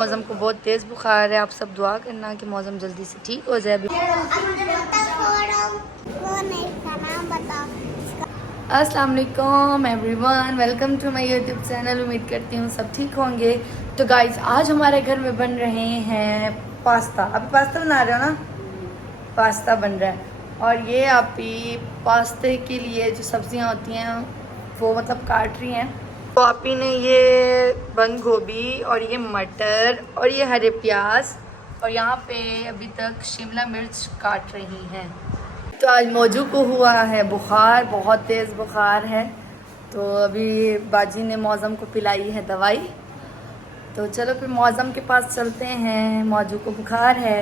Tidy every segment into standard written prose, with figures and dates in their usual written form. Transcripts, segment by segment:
मौसम को बहुत तेज़ बुखार है। आप सब दुआ करना कि मौसम जल्दी से ठीक हो जाए। अस्सलाम वालेकुम everyone, welcome to my YouTube channel. उम्मीद करती हूँ सब ठीक होंगे। तो गाइस, आज हमारे घर में बन रहे हैं पास्ता। अभी पास्ता बना रहे हो ना? पास्ता बन रहा है। और ये आप ही पास्ते के लिए जो सब्जियां होती हैं वो मतलब काट रही हैं। तो आप ही ने ये बंद गोभी और ये मटर और ये हरे प्याज और यहाँ पे अभी तक शिमला मिर्च काट रही हैं। तो आज मौजू को हुआ है बुखार, बहुत तेज़ बुखार है। तो अभी बाजी ने मौजम को पिलाई है दवाई। तो चलो फिर मौजम के पास चलते हैं। मौजू को बुखार है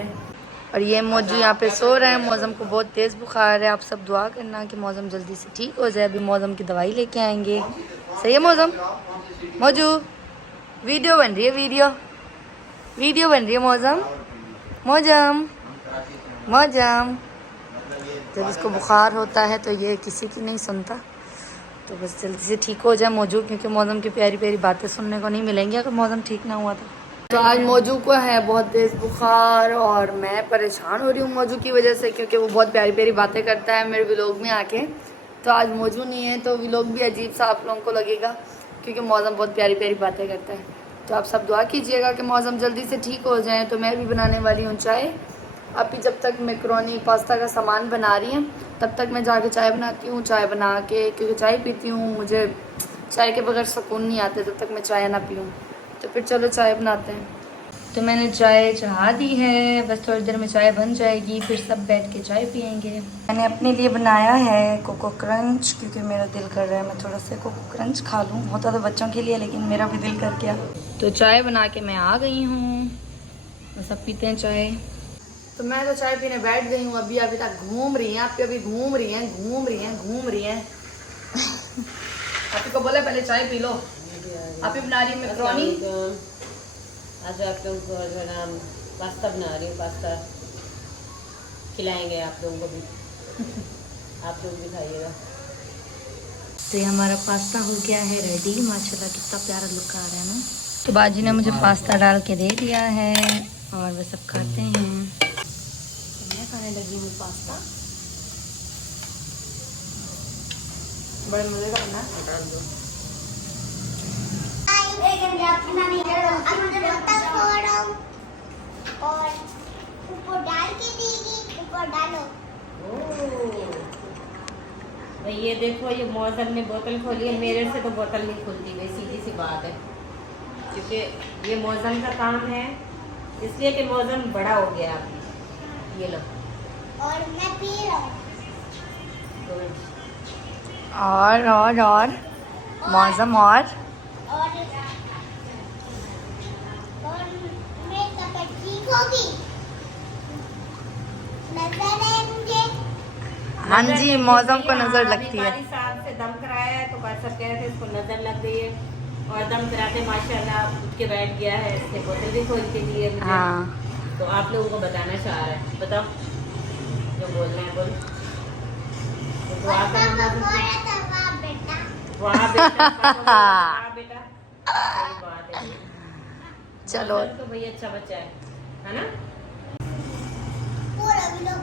और ये मौजू यहाँ पे सो रहा है। मौजम को बहुत तेज़ बुखार है। आप सब दुआ करना कि मौजम जल्दी से ठीक हो जाए। अभी मौजम की दवाई लेके आएंगे। सही है मौजम? मौजू वीडियो बन रही है, वीडियो बन रही है मौजम। मौजम जब इसको बुखार होता है तो ये किसी की नहीं सुनता। तो बस जल्दी से ठीक हो जाए मौजू, क्योंकि मौजम की प्यारी प्यारी बातें सुनने को नहीं मिलेंगी अगर मौजम ठीक ना हुआ तो आज मौजू को है बहुत तेज़ बुखार और मैं परेशान हो रही हूँ मौजू की वजह से, क्योंकि वो बहुत प्यारी प्यारी बातें करता है मेरे व्लॉग में आके। तो आज मौजू नहीं है तो व्लॉग भी अजीब सा आप लोगों को लगेगा, क्योंकि मौसम बहुत प्यारी प्यारी बातें करता है। तो आप सब दुआ कीजिएगा कि मौसम जल्दी से ठीक हो जाए। तो मैं भी बनाने वाली हूँ चाय। अभी जब तक मैक्रोनी पास्ता का सामान बना रही हैं तब तक मैं जाके चाय बनाती हूँ। चाय बना के, क्योंकि चाय पीती हूँ, मुझे चाय के बगैर सुकून नहीं आते जब तक मैं चाय ना पीऊँ। तो फिर चलो चाय बनाते हैं। तो मैंने चाय चढ़ा दी है, बस थोड़ी देर में चाय बन जाएगी, फिर सब बैठ के चाय पियेंगे। मैंने अपने लिए बनाया है कोको क्रंच, क्योंकि मेरा दिल कर रहा है मैं थोड़ा सा कोको क्रंच खा लूँ। होता तो बच्चों के लिए, लेकिन मेरा भी दिल कर गया। तो चाय बना के मैं आ गई हूँ, बस अब पीते हैं चाय। तो मैं तो चाय पीने बैठ गई हूँ। अभी तक घूम रही हैं, अभी घूम रही हैं। आप को बोला पहले चाय पी लो। आप ही बना रही है मैक्रोनी। आज आप लोग जो है ना पास्ता बना रही हूँ, पास्ता खिलाएंगे आप लोगों को भी। आप लोग भी खाइएगा। तो ये हमारा पास्ता हो गया है रेडी। माशाल्लाह कितना प्यारा लुक आ रहा है ना। तो बाजी ने मुझे पास्ता डाल के दे दिया है और वे सब खाते हैं। तो मैं खाने लगी हूँ पास्ता। बड़े मजे का बना। डाल दो। और ऊपर डाल के देगी, ऊपर डालो। भाई ये देखो, ये मौसम ने बोतल खोली है, मेरे से तो बोतल नहीं खुलती। भाई सीधी सी बात है, क्योंकि ये मौसम का काम है, इसलिए कि मौसम बड़ा हो गया अभी। ये लो। और मैं पी रहा हूँ। और मौसम और मैं तब ठीक होगी। नजर है मुझे। हाँ जी, मौसम को नजर लगती है। साहब से दम कराया है तो सब कह रहे थे इसको नजर लग गई है, और दम कराते माशाल्लाह उठ के बैठ गया है। इसने बोतल भी खोल के दी है मुझे। हाँ। तो आप लोगों को बताना चाह रहा है, बताओ जो बोल रहे हैं बोल। तो दुआ करना वहाँ बेटा सही बात है। चलो तो भैया अच्छा बच्चा है ना? पूरा व्लॉग।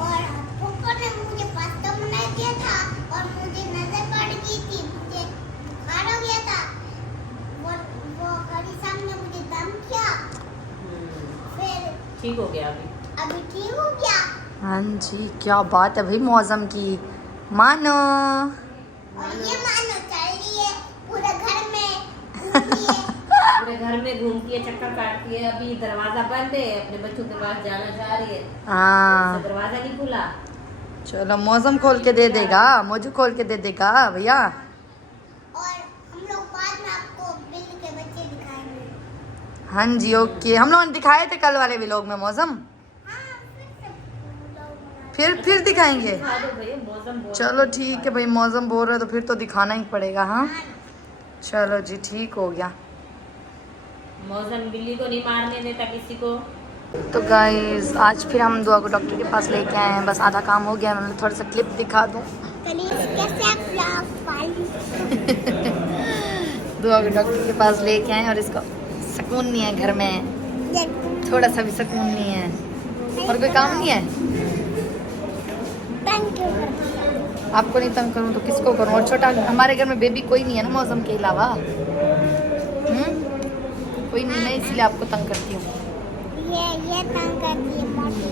और फूफा ने मुझे पास्ता बना दिया था और मुझे नजर पड़ गई थी, मुझे बुखार हो गया था। वो गाड़ी सामने मुझे दम किया, फिर ठीक हो गया अभी ठीक हो गया। हाँ जी, क्या बात है भाई मौसम की। मानो और ये मानो चल रही है पूरे घर में घूमती है। पूरे घर में घूमती है, चक्कर काटती है। अभी दरवाजा बंद है, अपने बच्चों के पास जाना चाह रही है। हाँ। दरवाजा नहीं खुला। चलो मौसम खोल के दे देगा, मौजू खोल के दे देगा भैया। और हम लोग बाद में आपको बिल्ली के बच्चे दिखाएंगे। हाँ जी ओके। हम लोगों ने दिखाए थे कल वाले व्लॉग में मौसम, फिर दिखाएंगे। दिखा दो भैया, मौसम बहुत चलो ठीक है भाई, मौसम बोल रहा है तो फिर तो दिखाना ही पड़ेगा। हाँ चलो जी, ठीक हो गया। मौसम बिल्ली को नहीं मारने देता किसी को। तो गाइस, आज फिर हम दुआ को डॉक्टर के पास लेके आए हैं। बस आधा काम हो गया। मैं थोड़ा सा क्लिप दिखा दूँ। दुआ को डॉक्टर के पास लेके आए और इसको सुकून नहीं है घर में, ये थोड़ा सा भी सुकून नहीं है। और कोई काम नहीं है? तंग क्यों करती है? आपको नहीं तंग करूँ तो किसको करूँ? और छोटा हमारे घर में बेबी कोई नहीं है ना मौसम के अलावा। कोई नहीं है, इसलिए आपको तंग करती हूँ। ये तंग करती है मोटी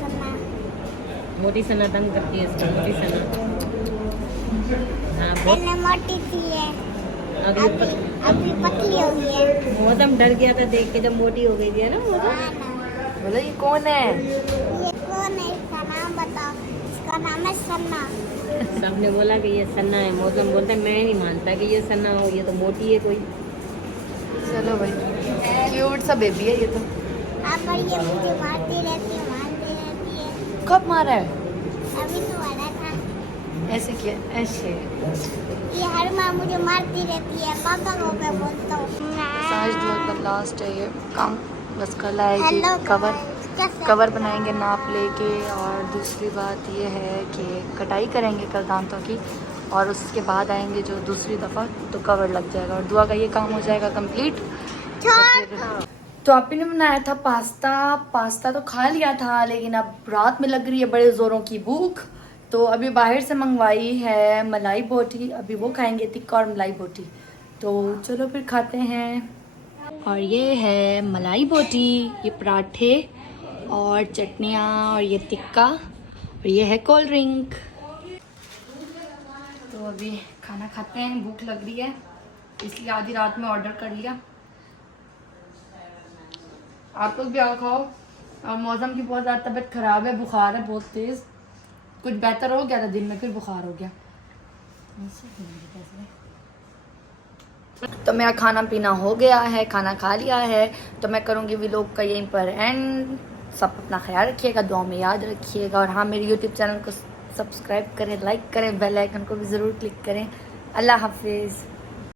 सना। मोटी सना तंग करती है इसको, मोटी सना। हाँ बहुत। पहले मोटी थी है, अभी अभी पतली हो गई है। मौसम डर गया था देख के जब मोटी हो गई थी, है ना मौसम। हाँ ना। बोला ये कौन है? ये कौन है? इसका नाम बताओ। इसका नाम है सन्ना। सबने बोला कि ये सन्ना है, मौसम बोलता है मैं नहीं मानता कि ये सन्ना हो, ये तो मोटी है कोई। चलो भाई, क्यूट सा बेबी है ये तो। हाँ पर ये मुझे मारती रहती है। कब मारा है? अभी तो मारा था। ऐसे किया? ऐसे ये हर माँ मुझे मारती रहती है, पापा को मैं बोलता हूँ। आज दो का लास्ट है ये काम, बस कल आएगी हेलो कवर। कैसे? कवर बनाएंगे नाप लेके। और दूसरी बात ये है कि कटाई करेंगे कल दांतों की, और उसके बाद आएंगे जो दूसरी दफ़ा तो कवर लग जाएगा और दुआ का ये काम हो जाएगा कंप्लीट। तो आप ही ने बनाया था पास्ता तो खा लिया था, लेकिन अब रात में लग रही है बड़े ज़ोरों की भूख। तो अभी बाहर से मंगवाई है मलाई बोटी, अभी वो खाएंगे, टिक्का और मलाई बोटी। तो चलो फिर खाते हैं। और ये है मलाई बोटी, ये पराठे और चटनियाँ और ये टिक्का और ये है कोल्ड ड्रिंक। तो अभी खाना खाते हैं, भूख लग रही है इसलिए आधी रात में ऑर्डर कर लिया। आप लोग भी आओ खाओ। और मौसम की बहुत ज़्यादा तबीयत ख़राब है, बुखार है बहुत तेज़। कुछ बेहतर हो गया था दिन में, फिर बुखार हो गया। तो मेरा खाना पीना हो गया है, खाना खा लिया है। तो मैं करूँगी व्लॉग का यहीं पर एंड। सब अपना ख्याल रखिएगा, दुआ में याद रखिएगा। और हाँ, मेरे यूट्यूब चैनल को सब्सक्राइब करें, लाइक करें, बेल आइकन को भी ज़रूर क्लिक करें। अल्लाह हाफिज़।